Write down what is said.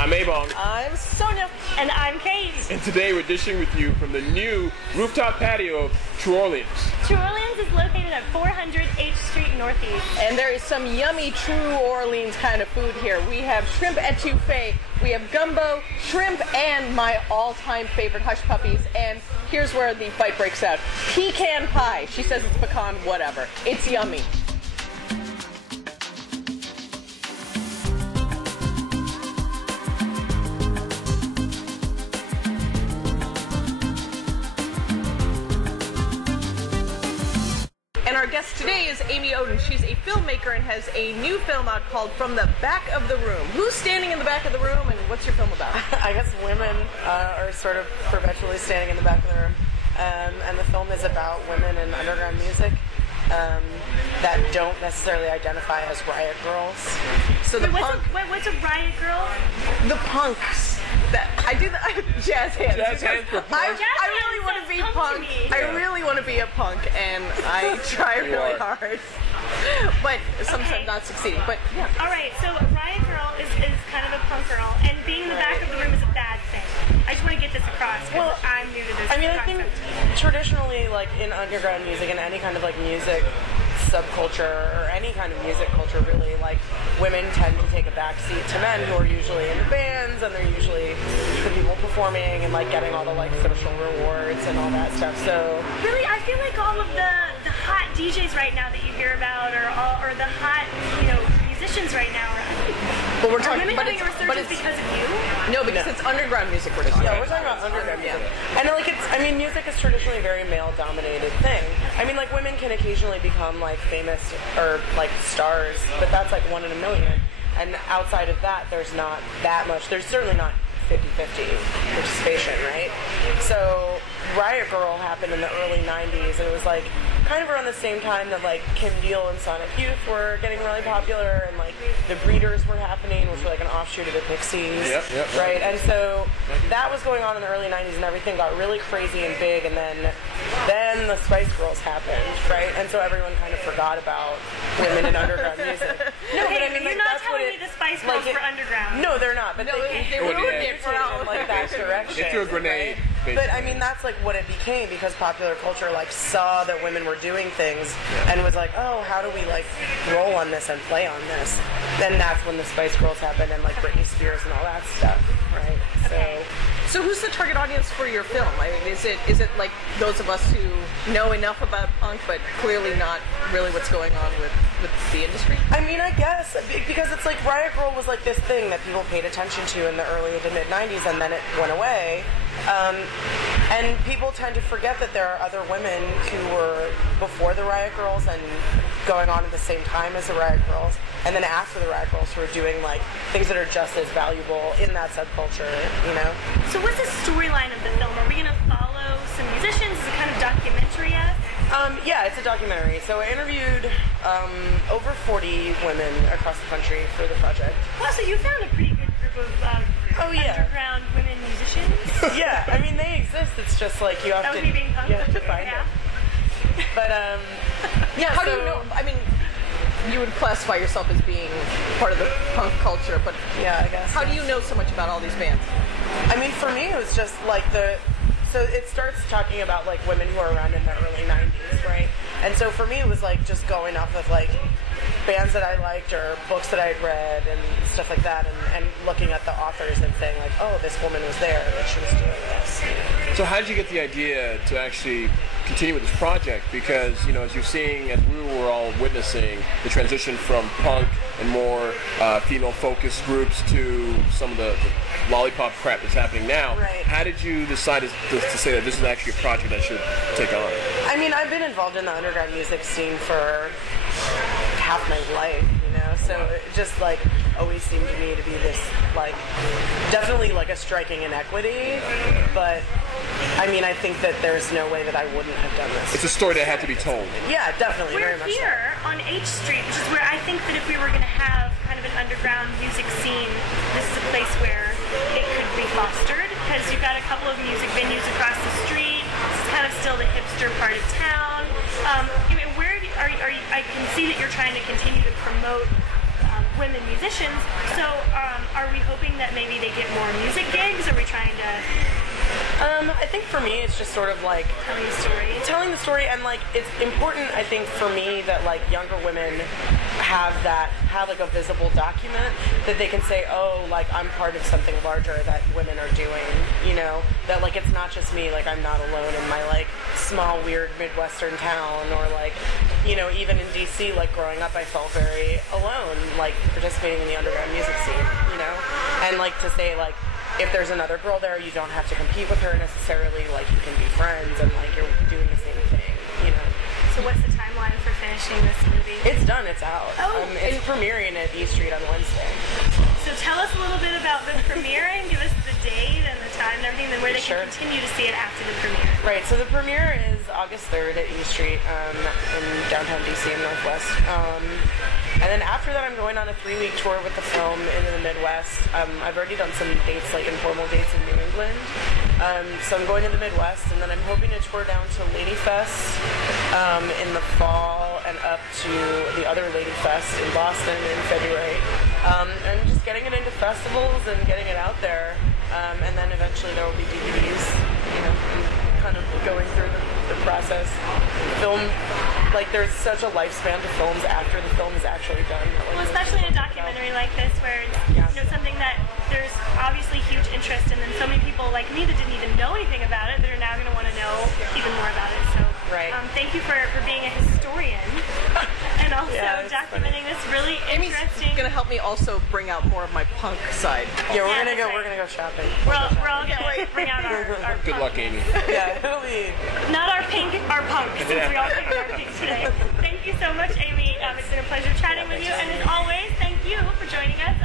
I'm Abong. I'm Sonia. And I'm Kate. And today we're dishing with you from the new rooftop patio of True Orleans. True Orleans is located at 400 H Street Northeast. And there is some yummy True Orleans kind of food here. We have shrimp etouffee, we have gumbo, shrimp, and my all-time favorite hush puppies. And here's where the fight breaks out. Pecan pie. She says it's pecan, whatever. It's yummy. And our guest today is Amyoden. She's a filmmaker and has a new film out called From the Back of the Room. Who's standing in the back of the room, and what's your film about? I guess women are sort of perpetually standing in the back of the room. And the film is about women in underground music that don't necessarily identify as riot girls. So what's a riot girl? The punks. I do the jazz hands. Jazz hands for punk. I really want to be punk. I really want to be a punk, and I try really hard. But sometimes not succeeding. But yeah. All right. So riot girl is kind of a punk girl, and being in the back of the room is a bad thing. I just want to get this across because I'm new to this. I mean, concept. I think traditionally, like in underground music and any kind of like music subculture or any kind of music culture, really, like women tend to take a back seat to men who are usually in bands, and they're usually the people performing and like getting all the like social rewards and all that stuff. So really, I feel like all of the hot DJs right now that you hear about, or the hot musicians right now, but we're talking. Women having a resurgence because of you? No, because it's underground music we're talking about. Yeah, we're talking about underground music. And like music is traditionally a very male-dominated thing. I mean, like women can occasionally become like famous or like stars, but that's like 1 in a million. And outside of that, there's not that much. There's certainly not 50-50 participation, right? So Riot Girl happened in the early 90s, and it was like kind of around the same time that like Kim Deal and Sonic Youth were getting really popular, and like the Breeders were happening, which were like an offshoot of the Pixies, right? And so that was going on in the early 90s, and everything got really crazy and big, and then the Spice Girls happened, right? And so everyone kind of forgot about women in underground music. No, but I mean, you're not telling me the Spice Girls were underground. No, they're not. But they ruined it for in like that direction. They threw a grenade. Right? But I mean, that's like what it became, because popular culture like saw that women were doing things and was like, oh, how do we like roll on this and play on this? Then that's when the Spice Girls happened, and like Britney Spears and all that stuff, right? So who's the target audience for your film? I mean, is it like those of us who know enough about punk but clearly not really what's going on with the industry? I mean, I guess, because it's like Riot Girl was like this thing that people paid attention to in the early to mid 90s, and then it went away. And people tend to forget that there are other women who were before the Riot Girls and going on at the same time as the Riot Girls, and then after the Riot Girls who are doing like things that are just as valuable in that subculture, you know? So what's the storyline of the film? Are we going to follow some musicians? Is it kind of documentary? Yeah, it's a documentary. So I interviewed over 40 women across the country for the project. Well, so you found a pretty good group of underground women musicians? Yeah, I mean, they exist. It's just like you have to find them. But how do you know? I mean, you would classify yourself as being part of the punk culture, but yeah, I guess. How do you know so much about all these bands? I mean, for me, it was just like so it starts talking about like women who are around in the early 90s, right? And so for me, it was like just going off of like bands that I liked or books that I had read and stuff like that, and looking at the authors and saying like, oh, this woman was there, that she was doing this. So how did you get the idea to actually continue with this project? Because, as you're seeing, as we were all witnessing, the transition from punk and more female-focused groups to some of the lollipop crap that's happening now. Right. How did you decide to say that this is actually a project that should take on? I mean, I've been involved in the underground music scene for half my life, so it just like always seemed to me to be this like definitely like a striking inequity, but I mean, I think that there's no way that I wouldn't have done this. It's a story that had to be told. Yeah, definitely. We're very much here on H Street, which is where I think that if we were going to have kind of an underground music scene, this is a place where it could be fostered, because you've got a couple of music venues across the street. This is kind of still the hipster part of town. Where I can see that you're trying to continue to promote women musicians. So are we hoping that maybe they get more music gigs? Are we trying to I think for me, it's just sort of like telling the story? and like it's important. I think for me that like younger women have like a visible document that they can say, oh, like I'm part of something larger that women are doing. You know, that like it's not just me. Like I'm not alone in my like small weird Midwestern town, or like, you know, even in DC. Like growing up, I felt very alone, like participating in the underground music scene. You know, and like to say like, if there's another girl there, you don't have to compete with her necessarily. Like you can be friends, and like you're doing the same thing, you know. So what's the timeline for finishing this movie? It's done. It's out. Oh, it's premiering at E Street on Wednesday. So tell us a little bit about the premiere and give us the date and the time and everything, and where they Sure. can continue to see it after the premiere. Right. So the premiere is August 3rd at E Street in downtown DC in Northwest. And then after that, I'm going on a 3-week tour with the film into the Midwest. I've already done some dates, like informal dates in New England. So I'm going to the Midwest, and then I'm hoping to tour down to Lady Fest in the fall and up to the other Lady Fest in Boston in February. And just getting it into festivals and getting it out there. And then eventually there will be DVDs, you know, kind of going through the process. Film, like there's such a lifespan to films after the film is actually done. Well, especially in a documentary like this, where it's you know, something that there's obviously huge interest in, and so many people like me that didn't even know anything about it that are now going to want to know even more about it. So, right. Thank you for being a historian and also documenting this really Amy's interesting. gonna help me also bring out more of my punk side. Yeah, we're Yeah, gonna go. that's right. We're gonna go shopping. We're all gonna bring out our Good luck, Amy. Yeah, it'll be. not our pink, our punk, since we all picked our pink today. Thank you so much, Amy. It's been a pleasure chatting with you, and as always, thank you for joining us